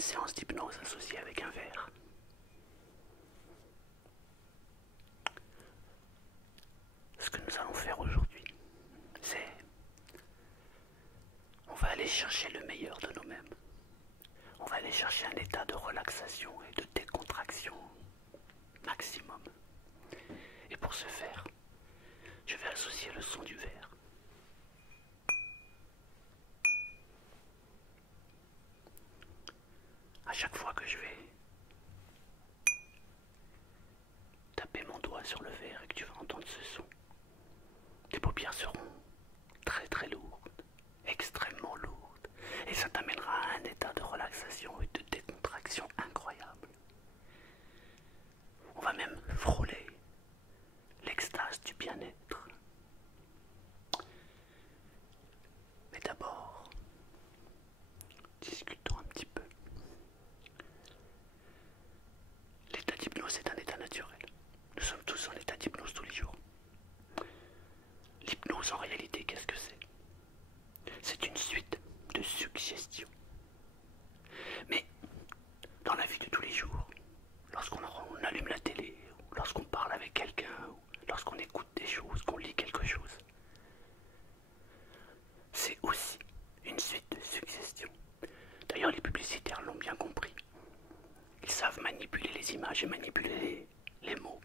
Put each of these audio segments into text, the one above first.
une séance d'hypnose associée avec un verre. Ce que nous allons faire aujourd'hui, c'est... On va aller chercher le meilleur de nous-mêmes. On va aller chercher un état de relaxation et de décontraction maximum. Et pour ce faire, je vais associer le son du verre. À chaque fois que je vais taper mon doigt sur le verre et que tu vas entendre ce son, tes paupières seront très très lourdes, extrêmement lourdes, et ça t'amènera à un état de relaxation et de décontraction incroyable. On va même frôler l'extase du bien-être. Mais d'abord, discutons un petit peu. L'état d'hypnose est un état naturel. Nous sommes tous en état d'hypnose tous les jours. L'hypnose, en réalité, qu'est-ce que c'est? C'est une suite de suggestions. Mais dans la vie de tous les jours, lorsqu'on allume la télé, ou lorsqu'on parle avec quelqu'un, ou lorsqu'on écoute des choses, qu'on lit quelque chose, c'est aussi une suite de suggestions. D'ailleurs, les publicitaires l'ont bien compris. Ils savent manipuler les images et manipuler les mots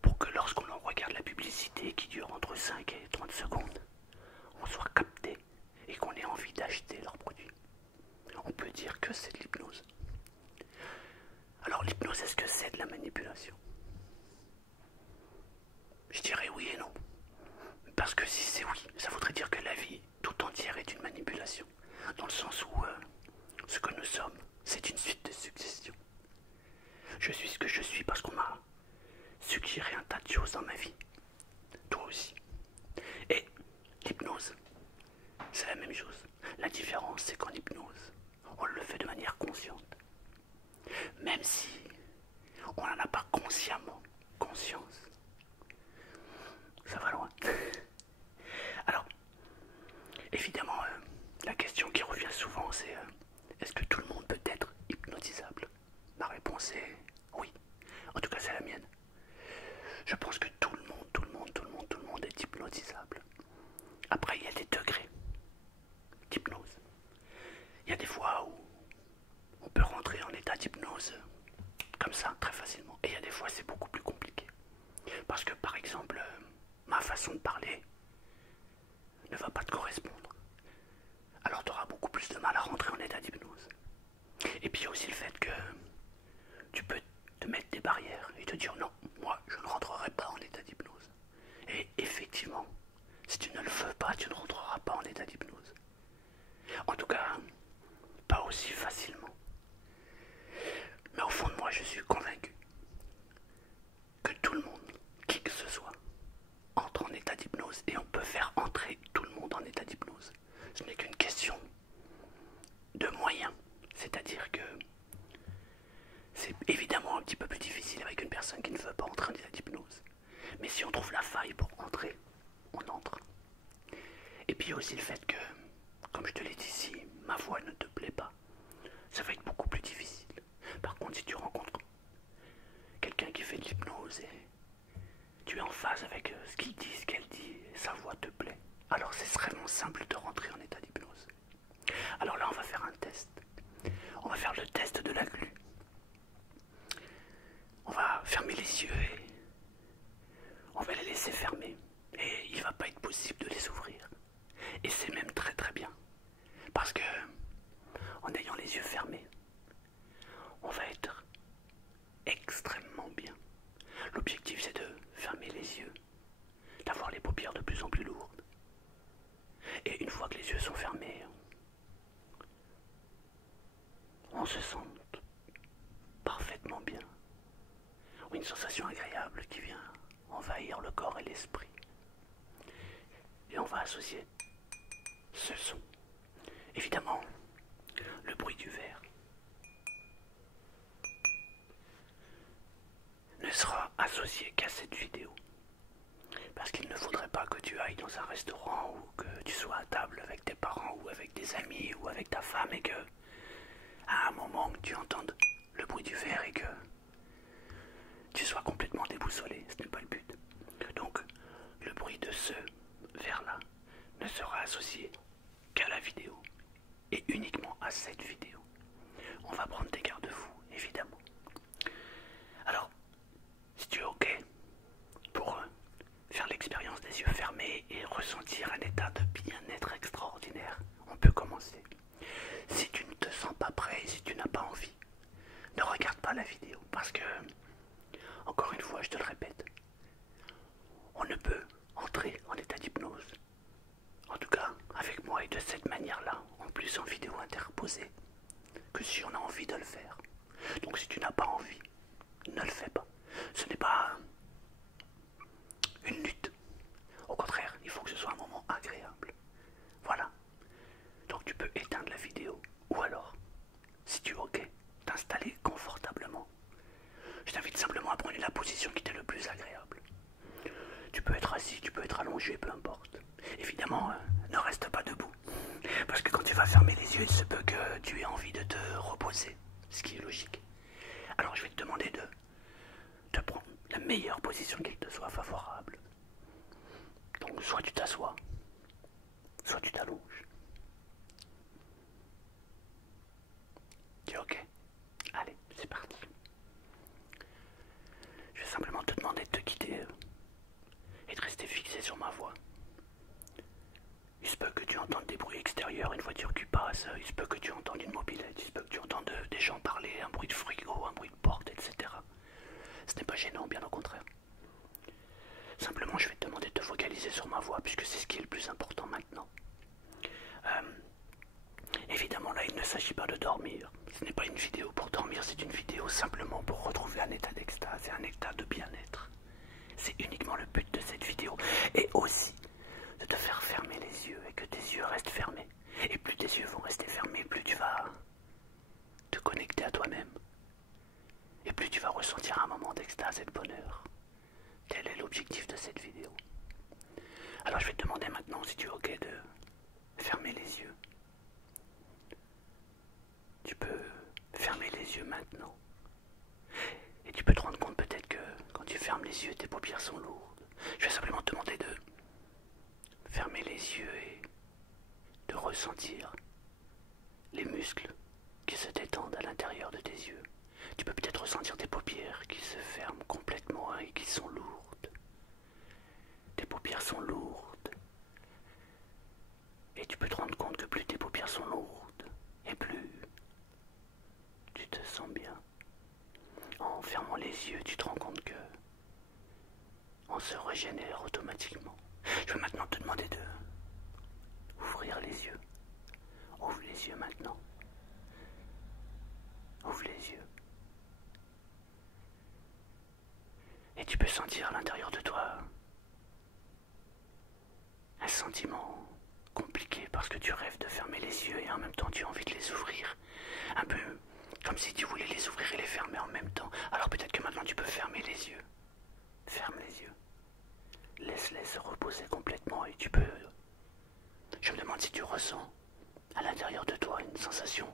pour que lorsqu'on en regarde la publicité qui dure entre 5 et 30 secondes, on soit capté et qu'on ait envie d'acheter leurs produits. On peut dire que c'est de l'hypnose. Alors l'hypnose, est-ce que c'est de la manipulation? Je dirais oui et non. Parce que si c'est oui, ça voudrait dire que la vie tout entière est une manipulation. Dans le sens où ce que nous sommes, c'est une suite de suggestions. Je suis ce que je suis parce qu'on m'a suggéré un tas de choses dans ma vie. Toi aussi. Et l'hypnose, c'est la même chose. La différence, c'est qu'en hypnose, on le fait de manière consciente. Même si on n'en a pas consciemment conscience. Ça va loin. Alors, évidemment, la question qui revient souvent, c'est est-ce que tout le monde peut être hypnotisable? Ma réponse est oui. En tout cas, c'est la mienne. Je pense que tout le monde est hypnotisable. Après, il y a des degrés d'hypnose. Il y a des fois où on peut rentrer en état d'hypnose comme ça, très facilement. Et il y a des fois, c'est beaucoup plus compliqué. Parce que, par exemple, ma façon de parler ne va pas te correspondre. Alors tu auras beaucoup plus de mal à rentrer en état d'hypnose. Et puis il y a aussi le fait que tu peux te mettre des barrières et te dire non, moi je ne rentrerai pas en état d'hypnose. Et effectivement, si tu ne le veux pas, tu ne rentreras pas en état d'hypnose. En tout cas, pas aussi facilement. Mais au fond de moi, je suis convaincu que tout le monde, qui que ce soit, entre en état d'hypnose et on peut faire entrer tout le monde en état d'hypnose. Ce n'est qu'une question de moyens. C'est-à-dire que c'est évidemment un petit peu plus difficile avec une personne qui ne veut pas entrer en état d'hypnose. Mais si on trouve la faille pour entrer, on entre. Et puis il y a aussi le fait que, comme je te l'ai dit, si ma voix ne te plaît pas, ça va être beaucoup plus difficile. Par contre, si tu rencontres quelqu'un qui fait de l'hypnose et tu es en phase avec ce qu'il dit, ce qu'elle dit, et sa voix te plaît, alors c'est extrêmement simple de rentrer en état d'hypnose. Alors là, on va faire un test. On va faire le test de la glu. On va fermer les yeux et on va les laisser fermer. Et il ne va pas être possible de les ouvrir. Et c'est même très très bien. Parce que, en ayant les yeux fermés, on va être extrêmement bien. L'objectif, c'est de fermer les yeux, d'avoir les paupières de plus en plus lourdes. Et une fois que les yeux sont fermés, on se sent parfaitement bien. Ou une sensation agréable qui vient envahir le corps et l'esprit. Et on va associer ce son. Évidemment, le bruit du verre ne sera associé qu'à cette vidéo. Parce qu'il ne faudrait pas que tu ailles dans un restaurant ou que tu sois à table avec tes parents ou avec des amis ou avec ta femme et que, à un tu entendes le bruit du verre et que tu sois complètement déboussolé. Ce n'est pas le but. Donc, le bruit de ce verre-là ne sera associé qu'à la vidéo et uniquement à cette vidéo. On va prendre des garde-fous, évidemment. Alors, si tu es OK pour faire l'expérience des yeux fermés et ressentir un état de bien-être extraordinaire, on peut commencer. Si tu ne te sens pas prêt et si tu n'as pas envie, ne regarde pas la vidéo parce que, encore une fois, je te le répète, on ne peut entrer en état d'hypnose, en tout cas avec moi et de cette manière-là, en plus en vidéo interposée, que si on a envie de le faire. Donc si tu n'as pas envie, ne le fais pas. Ce n'est pas une lutte. Au contraire, il faut que ce soit un moment agréable. Voilà. Donc tu peux éteindre la vidéo ou alors, si tu es OK, t'installer confortablement. Je t'invite simplement à prendre la position qui t'est le plus agréable. Tu peux être assis, tu peux être allongé, peu importe. Évidemment, ne reste pas debout. Parce que quand tu vas fermer les yeux, il se peut que tu aies envie de te reposer, ce qui est logique. Alors je vais te demander de te prendre la meilleure position qui te soit favorable. Donc soit tu t'assois, soit tu t'allonges. Tu es OK? Allez, c'est parti. Je vais simplement te demander de te quitter et de rester fixé sur ma voix. Il se peut que tu entendes des bruits extérieurs, une voiture qui passe, il se peut que tu entendes une mobilette, il se peut que tu entendes des gens parler, un bruit de frigo, un bruit de porte, etc. Ce n'est pas gênant, bien au contraire. Simplement, je vais te demander de te focaliser sur ma voix, puisque c'est ce qui est le plus important maintenant. Évidemment, là, il ne s'agit pas de dormir. Ce n'est pas une vidéo pour dormir, c'est une vidéo simplement pour retrouver un état d'extase et un état de bien-être. C'est uniquement le but de cette vidéo. Et aussi, de te faire fermer les yeux et que tes yeux restent fermés. Et plus tes yeux vont rester fermés, plus tu vas te connecter à toi-même. Et plus tu vas ressentir un moment d'extase et de bonheur. Tel est l'objectif de cette vidéo. Alors je vais te demander maintenant si tu es OK de fermer les yeux. Tu peux fermer les yeux maintenant. Et tu peux te rendre compte peut-être que quand tu fermes les yeux, tes paupières sont lourdes. Je vais simplement te demander de fermer les yeux et de ressentir les muscles qui se détendent à l'intérieur de tes yeux. Tu peux peut-être ressentir tes paupières qui se ferment complètement et qui sont lourdes. Tes paupières sont lourdes. Et tu peux te rendre compte que plus tes paupières sont lourdes, et plus tu te sens bien. En fermant les yeux, tu te rends compte que on se régénère automatiquement. Je vais maintenant te demander de ouvrir les yeux. Ouvre les yeux maintenant. Ouvre les yeux. Et tu peux sentir à l'intérieur de toi un sentiment compliqué parce que tu rêves de fermer les yeux et en même temps tu as envie de les ouvrir. Un peu comme si tu voulais les ouvrir et les fermer en même temps. Alors peut-être que maintenant tu peux fermer les yeux. Ferme les yeux. Laisse-les se reposer complètement et tu peux... Je me demande si tu ressens à l'intérieur de toi une sensation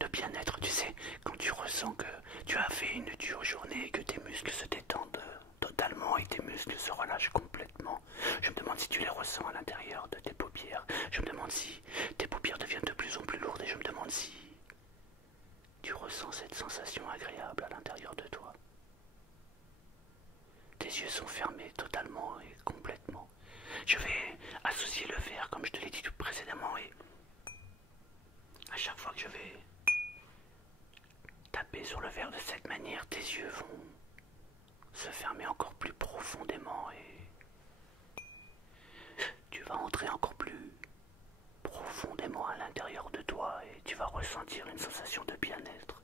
de bien-être. Tu sais, quand tu ressens que tu as fait une dure journée et que tes muscles se détendent totalement et tes muscles se relâchent complètement. Je me demande si tu les ressens à l'intérieur de tes paupières. Je me demande si tes paupières deviennent de plus en plus lourdes et je me demande si tu ressens cette sensation agréable à l'intérieur de toi. Tes yeux sont fermés totalement et complètement. Je vais associer le verre comme je te l'ai dit tout précédemment et à chaque fois que je vais taper sur le verre de cette manière, tes yeux vont se fermer encore plus profondément et tu vas entrer encore plus profondément à l'intérieur de toi et tu vas ressentir une sensation de bien-être.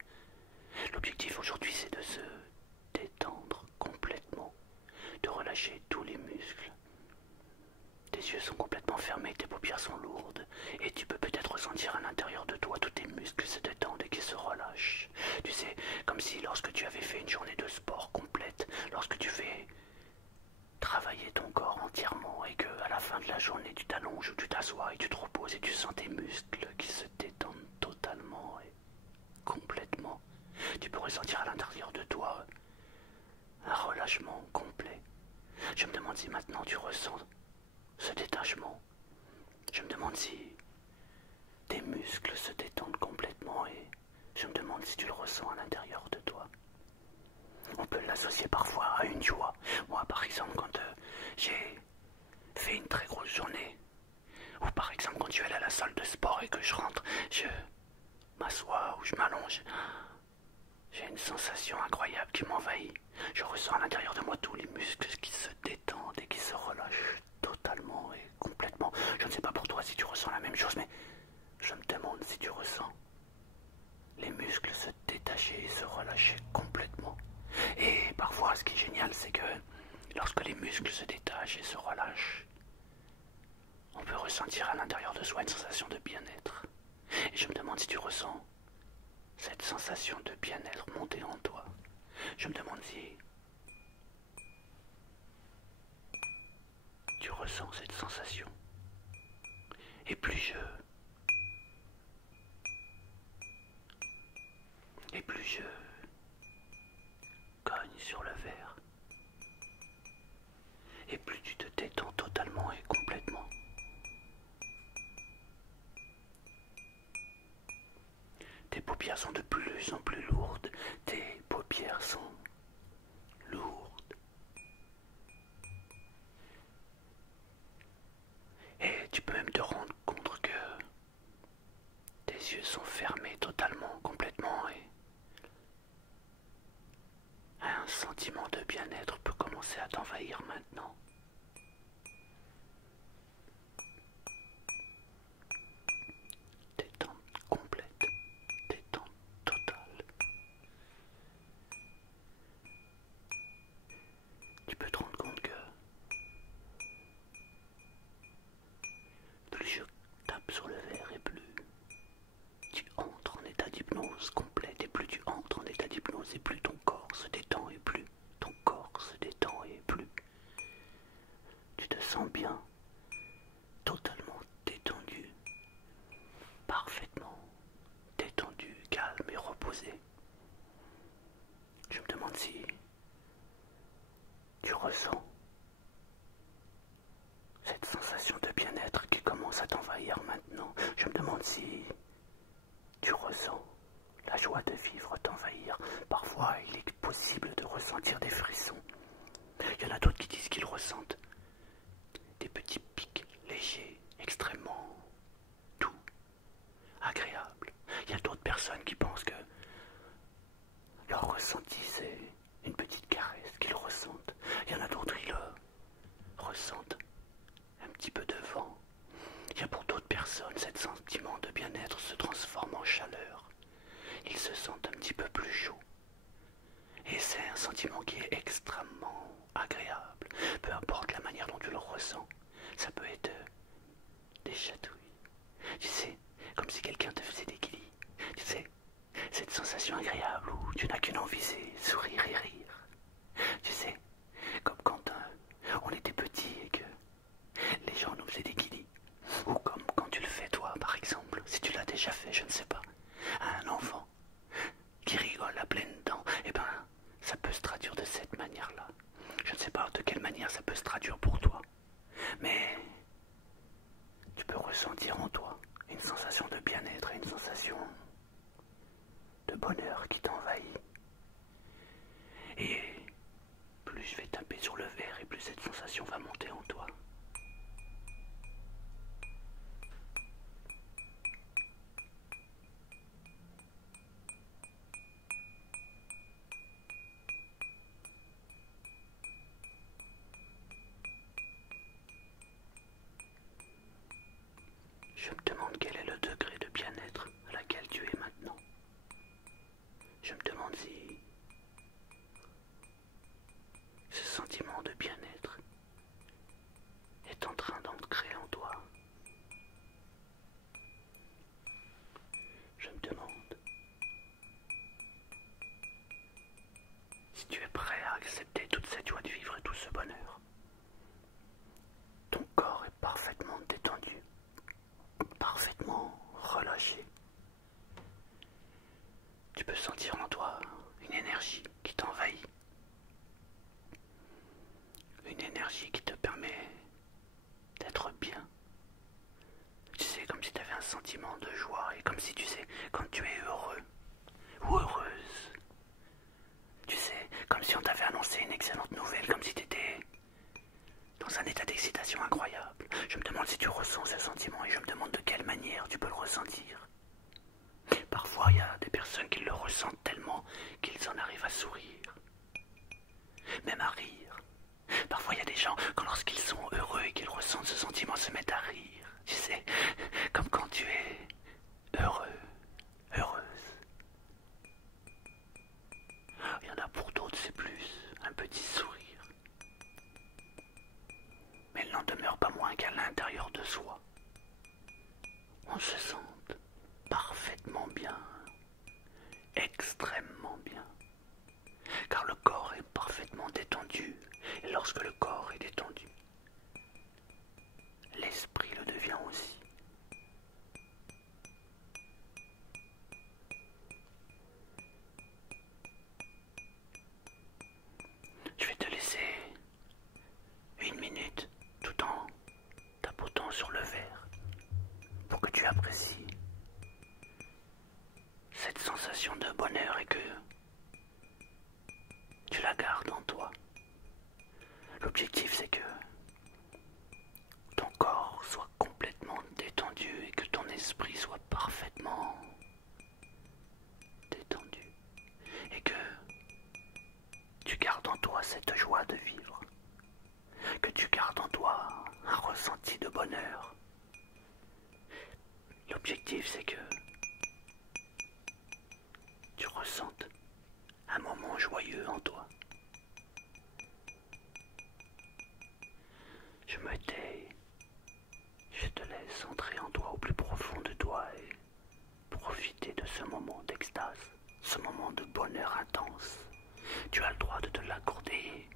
L'objectif aujourd'hui c'est de se détendre complètement, de relâcher tous les muscles. Tes yeux sont complètement fermés, tes paupières sont lourdes et tu peux peut-être ressentir à l'intérieur de toi tous tes muscles se détendent et qui se relâchent. Tu sais, comme si lorsque tu avais fait une journée de sport complète, lorsque tu fais travailler ton corps entièrement et que à la fin de la journée tu t'allonges ou tu t'assois et tu te reposes et tu sens tes muscles qui se détendent totalement et ressentir à l'intérieur de toi un relâchement complet. Je me demande si maintenant tu ressens ce détachement. Je me demande si tes muscles se détendent complètement et je me demande si tu le ressens à l'intérieur de toi. On peut l'associer parfois à une joie. Moi, par exemple, quand j'ai fait une très grosse journée, ou par exemple quand je vais aller à la salle de sport et que je rentre, je m'assois ou je m'allonge, j'ai une sensation incroyable qui m'envahit. Je ressens à l'intérieur de moi tous les muscles qui se détendent et qui se relâchent totalement et complètement. Je ne sais pas pour toi si tu ressens la même chose, mais je me demande si tu ressens les muscles se détacher et se relâcher complètement. Et parfois, ce qui est génial, c'est que lorsque les muscles se détachent et se relâchent, on peut ressentir à l'intérieur de soi une sensation de bien-être. Et je me demande si tu ressens cette sensation de bien-être monter en toi. Je me demande si tu ressens cette sensation. Et plus je cogne sur le verre, et plus tu te détends totalement et complètement. Tes paupières sont de plus en plus lourdes, tes paupières sont lourdes. Et tu peux même te rendre compte que tes yeux sont fermés totalement, complètement, et un sentiment de bien-être peut commencer à t'envahir maintenant. Détente complète, détente totale. Tu peux te rendre compte que plus je tape sur le verre et plus tu entres en état d'hypnose complète, et plus tu entres en état d'hypnose et plus ton corps se détend et plus ton corps se détend et plus tu te sens bien, totalement détendu, parfaitement détendu, calme et reposé. Je me demande si tu ressens cette sensation de bien-être qui commence à t'envahir maintenant. Je me demande si tu ressens la joie de vivre t'envahir. Parfois, il est possible de ressentir des frissons. Il y en a d'autres qui disent qu'ils ressentent des petits pics légers, extrêmement doux, agréables. Il y a d'autres personnes qui pensent que leur ressenti, c'est une petite caresse qu'ils ressentent. Il y en a d'autres qui le ressentent un petit peu de vent. Il y a pour d'autres personnes, ce sentiment de bien-être se transforme en chaleur. Ils se sentent un petit peu plus chauds. Et c'est un sentiment qui est extrêmement agréable. Peu importe la manière dont tu le ressens. Ça peut être des chatouilles. Tu sais, comme si quelqu'un te faisait des guillis. Tu sais, cette sensation agréable où tu n'as qu'une envie, c'est sourire et rire. Tu sais, comme quand on était petit et que les gens nous faisaient des guillis. Ou comme quand tu le fais toi, par exemple, si tu l'as déjà fait, je ne sais pas, à un enfant qui rigole à pleines dents, eh ben, ça peut se traduire de cette manière-là. Je ne sais pas de quelle manière ça peut se traduire pour toi, mais tu peux ressentir en toi une sensation de bien-être et une sensation de bonheur qui t'envahit. Et plus je vais taper sur le verre et plus cette sensation va monter en toi. Je me demande quel est le degré de bien-être à laquelle tu es maintenant. Je me demande si ce sentiment de bien-être est en train d'ancrer en toi. Je me demande si tu es prêt à accepter toute cette joie de vivre et tout ce bonheur. Ton corps est parfaitement détendu, parfaitement sentiment de joie. Et comme si tu sais, quand tu es heureux ou heureuse, tu sais, comme si on t'avait annoncé une excellente nouvelle, comme si tu étais dans un état d'excitation incroyable. Je me demande si tu ressens ce sentiment et je me demande de quelle manière tu peux le ressentir. Parfois, il y a des personnes qui le ressentent tellement qu'ils en arrivent à sourire, même à rire. Parfois, il y a des gens, lorsqu'ils sont heureux et qu'ils ressentent ce sentiment, se mettent à rire. Tu sais, comme quand tu es heureux, heureuse. Il y en a pour d'autres, c'est plus un petit sourire. Mais il n'en demeure pas moins qu'à l'intérieur de soi, on se sent parfaitement bien, extrêmement bien. Car le corps est parfaitement détendu, et lorsque le corps est détendu, l'esprit le devient aussi. Je vais te laisser 1 minute tout en tapotant sur le verre pour que tu apprécies cette sensation de bonheur et que tu la gardes en toi. L'objectif, c'est que ton corps soit complètement détendu et que ton esprit soit parfaitement détendu et que tu gardes en toi cette joie de vivre, que tu gardes en toi un ressenti de bonheur. L'objectif, c'est que tu ressentes un moment joyeux en toi. Je me tais, je te laisse entrer en toi au plus profond de toi et profiter de ce moment d'extase, ce moment de bonheur intense. Tu as le droit de te l'accorder.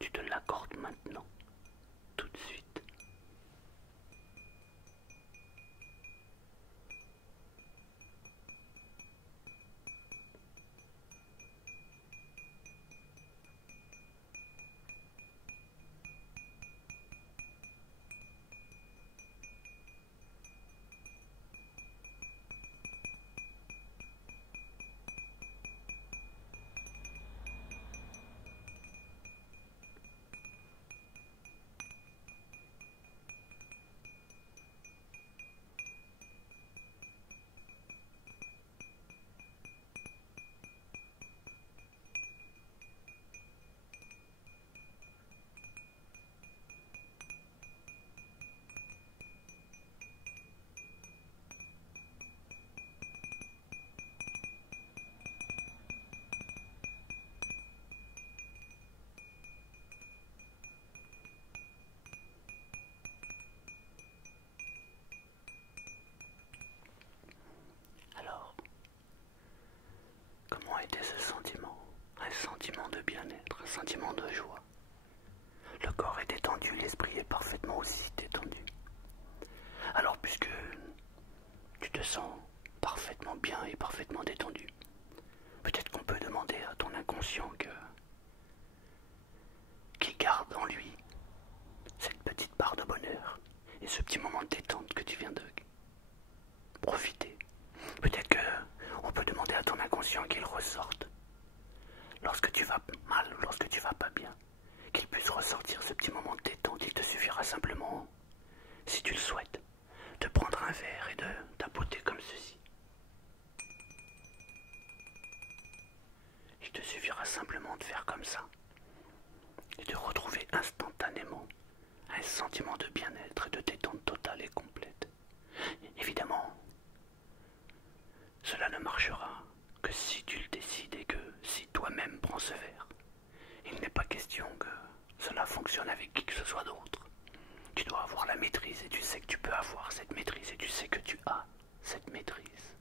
Tu te l'accordes maintenant, tout de suite. Alors, comment était ce sentiment? Un sentiment de bien-être, un sentiment de joie. Le corps est détendu, l'esprit est parfaitement aussi détendu. Alors, puisque tu te sens parfaitement bien et parfaitement détendu, peut-être qu'on peut demander à ton inconscient qu'il garde en lui cette petite part de bonheur et ce petit moment de détente que tu viens de profiter. Peut-être qu'on peut demander à ton inconscient qu'il ressorte lorsque tu vas mal ou lorsque tu vas pas bien, qu'il puisse ressortir ce petit moment de détente. Il te suffira simplement, si tu le souhaites, de prendre un verre et de tapoter comme ceci. Il te suffira simplement de faire comme ça et de retrouver instantanément un sentiment de bien-être et de détente totale et complète. Évidemment, cela ne marchera que si tu le décides et que si toi-même prends ce verre. Il n'est pas question que cela fonctionne avec qui que ce soit d'autre. Tu dois avoir la maîtrise et tu sais que tu peux avoir cette maîtrise et tu sais que tu as cette maîtrise.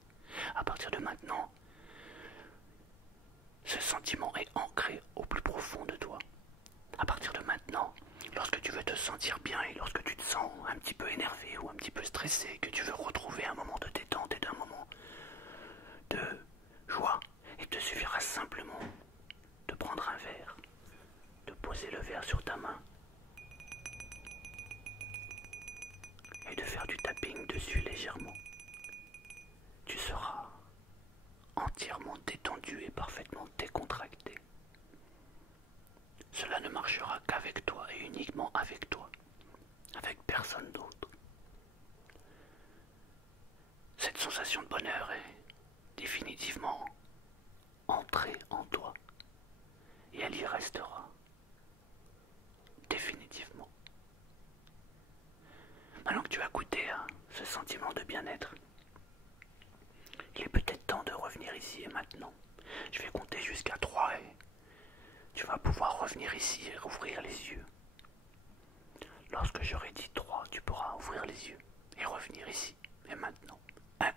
À partir de maintenant, ce sentiment est ancré au plus profond de toi. À partir de maintenant, lorsque tu veux te sentir bien et lorsque tu te sens un petit peu énervé ou un petit peu stressé, que tu veux retrouver un moment de détente et d'un moment de joie, il te suffira simplement de prendre un verre, de poser le verre sur ta main et de faire du tapis. tapping dessus légèrement, tu seras entièrement détendu et parfaitement décontracté. Cela ne marchera qu'avec toi et uniquement avec toi, avec personne d'autre. Cette sensation de bonheur est définitivement entrée en toi et elle y restera définitivement. Maintenant que tu as goûté à ce sentiment de bien-être, il est peut-être temps de revenir ici et maintenant. Je vais compter jusqu'à 3 et tu vas pouvoir revenir ici et rouvrir les yeux. Lorsque j'aurai dit 3, tu pourras ouvrir les yeux et revenir ici et maintenant. 1.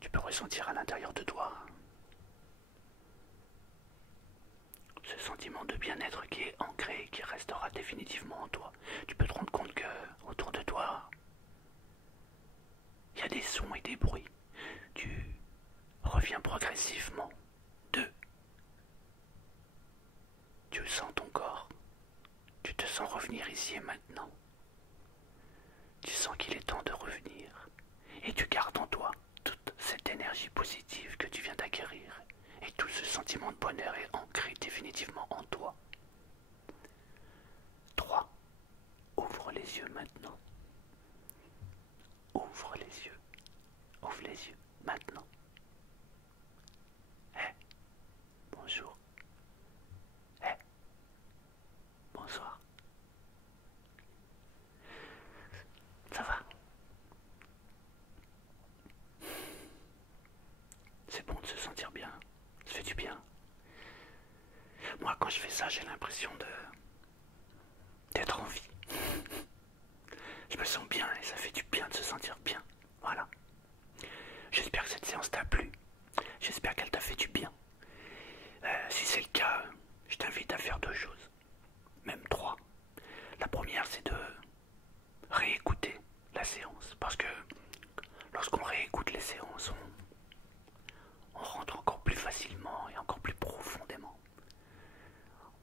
Tu peux ressentir à l'intérieur de toi ce sentiment de bien-être qui est ancré et qui restera définitivement en toi. Tu peux te rendre compte que autour de toi, il y a des sons et des bruits. Tu reviens progressivement. 2. Tu sens ton corps. Tu te sens revenir ici et maintenant. Tu sens qu'il est temps de revenir. Et tu gardes en toi toute cette énergie positive que tu viens d'acquérir. Et tout ce sentiment de bonheur est ancré définitivement en toi. 3. Ouvre les yeux maintenant. Ouvre les yeux. Ouvre les yeux maintenant. Bonjour. Bonsoir. Ça va? C'est bon de se sentir bien. Ça fait du bien. Moi, quand je fais ça, j'ai l'impression d'être en vie. Je me sens bien et ça fait du bien de se sentir bien. Voilà. J'espère que cette séance t'a plu. J'espère qu'elle t'a fait du bien. Si c'est le cas, je t'invite à faire 2 choses. Même 3. La première, c'est de réécouter la séance. Parce que lorsqu'on réécoute les séances, on rentre encore plus facilement et encore plus profondément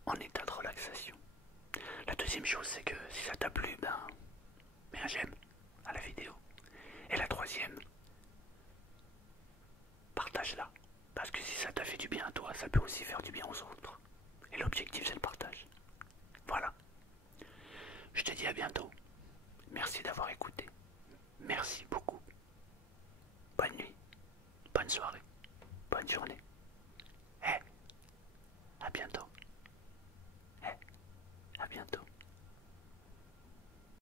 en état de relaxation. La deuxième chose, c'est que si ça t'a plu, mets un j'aime à la vidéo. Et la troisième, partage-la. Parce que si ça t'a fait du bien à toi, ça peut aussi faire du bien aux autres. Et l'objectif, c'est le partage. Voilà. Je te dis à bientôt. Merci d'avoir écouté. Merci beaucoup. Bonne nuit, bonne soirée, bonne journée.